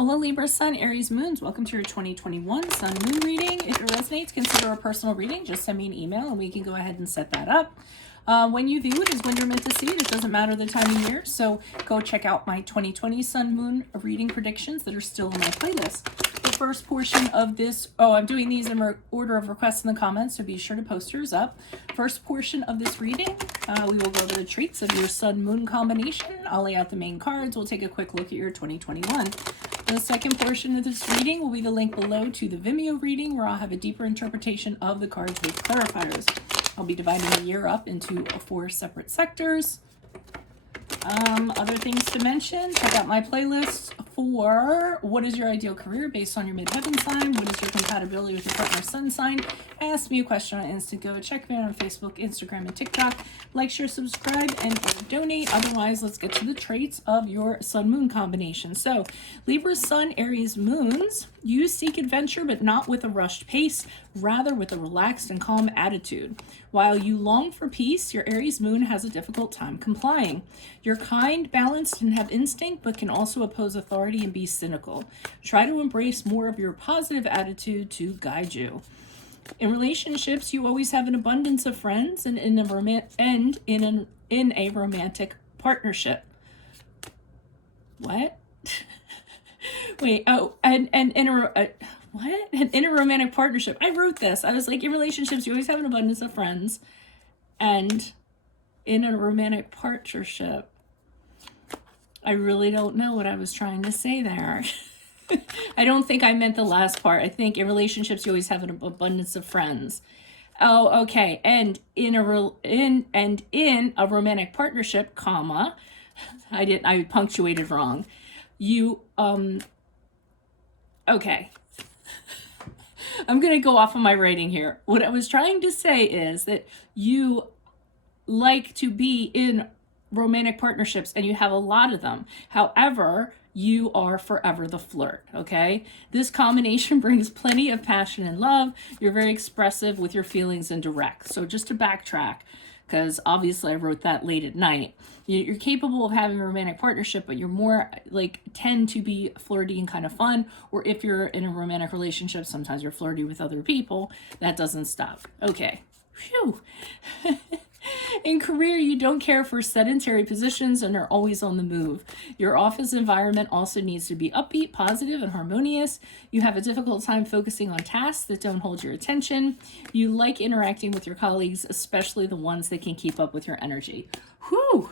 Hola Libra, Sun, Aries, Moons. Welcome to your 2021 Sun Moon reading. If it resonates, consider a personal reading. Just send me an email and we can go ahead and set that up. When you view it is when you're meant to see it. It doesn't matter the time of year. So go check out my 2020 Sun Moon reading predictions that are still in my playlist. The first portion of this, I'm doing these in order of requests in the comments, so be sure to post yours up. First portion of this reading, we will go over the traits of your Sun Moon combination. I'll lay out the main cards. We'll take a quick look at your 2021. The second portion of this reading will be the link below to the Vimeo reading, where I'll have a deeper interpretation of the cards with clarifiers. I'll be dividing the year up into 4 separate sectors. Other things to mention, check out my playlist for what is your ideal career based on your midheaven sign, what is your compatibility with your partner's sun sign. Ask me a question on Instago, check me out on Facebook, Instagram, and TikTok. Like, share, subscribe, and or donate. Otherwise, let's get to the traits of your Sun-Moon combination. So, Libra, Sun, Aries, Moons, you seek adventure, but not with a rushed pace, rather with a relaxed and calm attitude. While you long for peace, your Aries Moon has a difficult time complying. You're kind, balanced, and have instinct, but can also oppose authority and be cynical. Try to embrace more of your positive attitude to guide you. In relationships, you always have an abundance of friends and in a romantic partnership. What? Wait, what? And in a romantic partnership. I wrote this. I was like, in relationships, you always have an abundance of friends. And in a romantic partnership. I really don't know what I was trying to say there. I don't think I meant the last part. I think in relationships, you always have an abundance of friends. Oh, okay. And in a romantic partnership, comma, I punctuated wrong. You, okay. I'm going to go off of my writing here. What I was trying to say is that you like to be in romantic partnerships and you have a lot of them. However, you are forever the flirt, okay? This combination brings plenty of passion and love. You're very expressive with your feelings and direct. So just to backtrack, because obviously I wrote that late at night, you're capable of having a romantic partnership, but you're more tend to be flirty and kind of fun. Or if you're in a romantic relationship, sometimes you're flirty with other people. That doesn't stop. Okay. Phew. In career, you don't care for sedentary positions and are always on the move. Your office environment also needs to be upbeat, positive, and harmonious. You have a difficult time focusing on tasks that don't hold your attention. You like interacting with your colleagues, especially the ones that can keep up with your energy. Whew!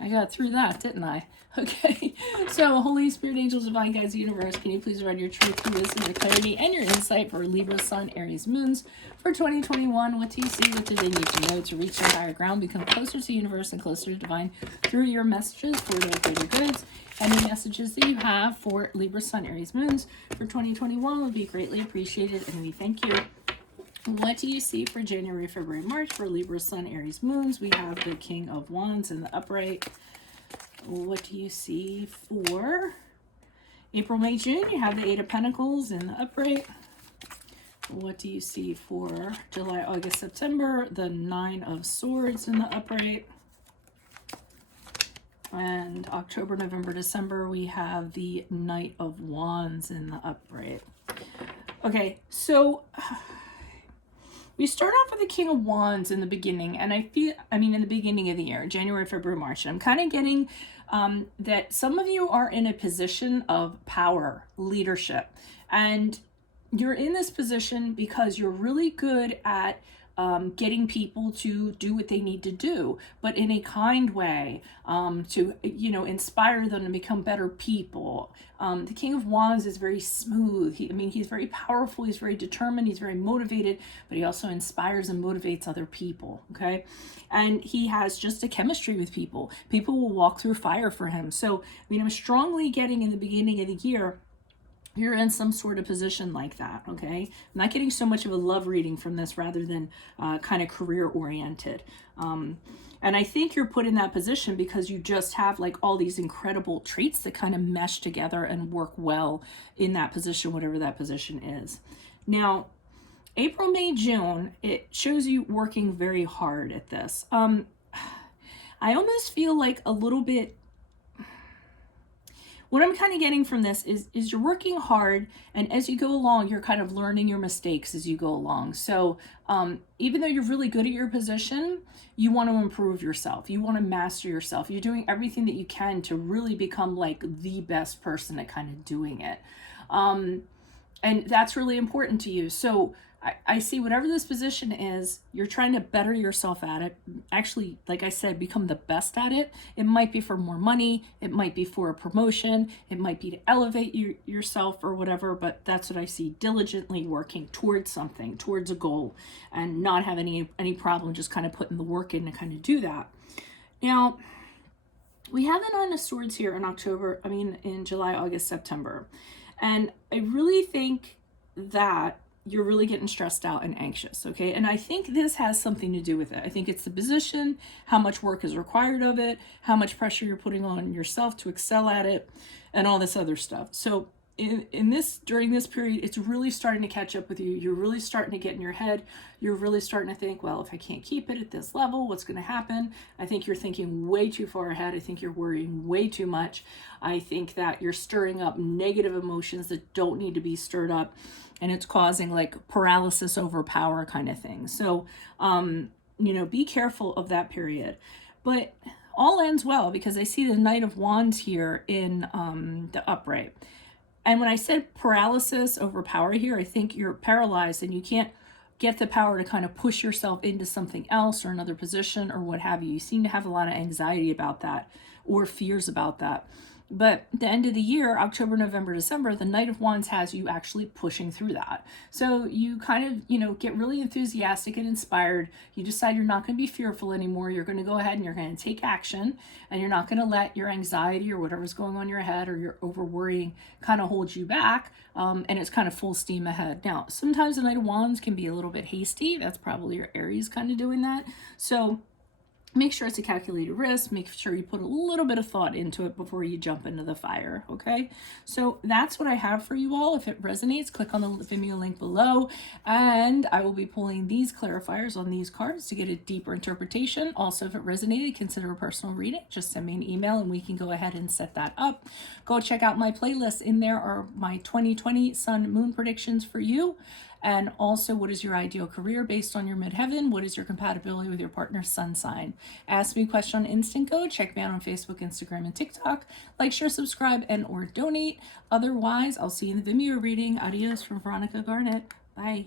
I got through that, didn't I? Okay, so Holy Spirit, angels, divine guides, universe, can you please provide your truth, your wisdom, your clarity, and your insight for Libra, Sun, Aries, Moons for 2021? What do you see? What do they need to know to reach their higher ground, become closer to the universe and closer to divine through your messages for their greater goods? Any messages that you have for Libra, Sun, Aries, Moons for 2021 would be greatly appreciated, and we thank you. What do you see for January, February, March for Libra, Sun, Aries, Moons? We have the King of Wands in the upright. What do you see for April, May, June? You have the Eight of Pentacles in the upright. What do you see for July, August, September? The Nine of Swords in the upright. And October, November, December, we have the Knight of Wands in the upright. Okay, so we start off with the King of Wands in the beginning, and in the beginning of the year, January, February, March, and I'm kind of getting that some of you are in a position of power, leadership, and you're in this position because you're really good at getting people to do what they need to do, but in a kind way, to inspire them to become better people. The King of Wands is very smooth. He's very powerful. He's very determined. He's very motivated, but he also inspires and motivates other people. Okay, and he has just a chemistry with people. People will walk through fire for him. So I'm strongly getting in the beginning of the year, you're in some sort of position like that, okay? I'm not getting so much of a love reading from this rather than kind of career-oriented. And I think you're put in that position because you just have all these incredible traits that kind of mesh together and work well in that position, whatever that position is. Now, April, May, June, it shows you working very hard at this. I almost feel like a little bit what I'm kind of getting from this is you're working hard, and as you go along, you're kind of learning your mistakes as you go along. So even though you're really good at your position, you want to improve yourself. You want to master yourself. You're doing everything that you can to really become like the best person at kind of doing it. And that's really important to you. So I see whatever this position is, you're trying to better yourself at it. Actually, like I said, become the best at it. It might be for more money. It might be for a promotion. It might be to elevate yourself or whatever, but that's what I see. Diligently working towards something, towards a goal, and not have any problem just kind of putting the work in to kind of do that. Now, we have the Nine of Swords here in July, August, September. And I really think that you're really getting stressed out and anxious, okay? And I think this has something to do with it. I think it's the position, how much work is required of it, how much pressure you're putting on yourself to excel at it, and all this other stuff. So during this period, it's really starting to catch up with you. You're really starting to get in your head. You're really starting to think, well, if I can't keep it at this level, what's going to happen? I think you're thinking way too far ahead. I think you're worrying way too much. I think that you're stirring up negative emotions that don't need to be stirred up, and it's causing like paralysis over power kind of thing. So, be careful of that period. But all ends well, because I see the Knight of Wands here in the upright. And when I said paralysis over power here, I think you're paralyzed and you can't get the power to kind of push yourself into something else or another position or what have you. You seem to have a lot of anxiety about that or fears about that. But the end of the year, October, November, December, the Knight of Wands has you actually pushing through that. So you kind of, get really enthusiastic and inspired. You decide you're not going to be fearful anymore. You're going to go ahead and you're going to take action, and you're not going to let your anxiety or whatever's going on in your head or your over worrying kind of hold you back. And it's kind of full steam ahead. Now, sometimes the Knight of Wands can be a little bit hasty. That's probably your Aries kind of doing that. So make sure it's a calculated risk. Make sure you put a little bit of thought into it before you jump into the fire, okay? So that's what I have for you all. If it resonates, click on the Vimeo link below, and I will be pulling these clarifiers on these cards to get a deeper interpretation. Also, if it resonated, consider a personal reading. Just send me an email and we can go ahead and set that up. Go check out my playlist. In there are my 2020 Sun Moon predictions for you. And also, what is your ideal career based on your midheaven? What is your compatibility with your partner's sun sign? Ask me a question on Instant Go. Check me out on Facebook, Instagram, and TikTok. Like, share, subscribe, and or donate. Otherwise, I'll see you in the Vimeo reading. Adios from Veronica Garnett. Bye.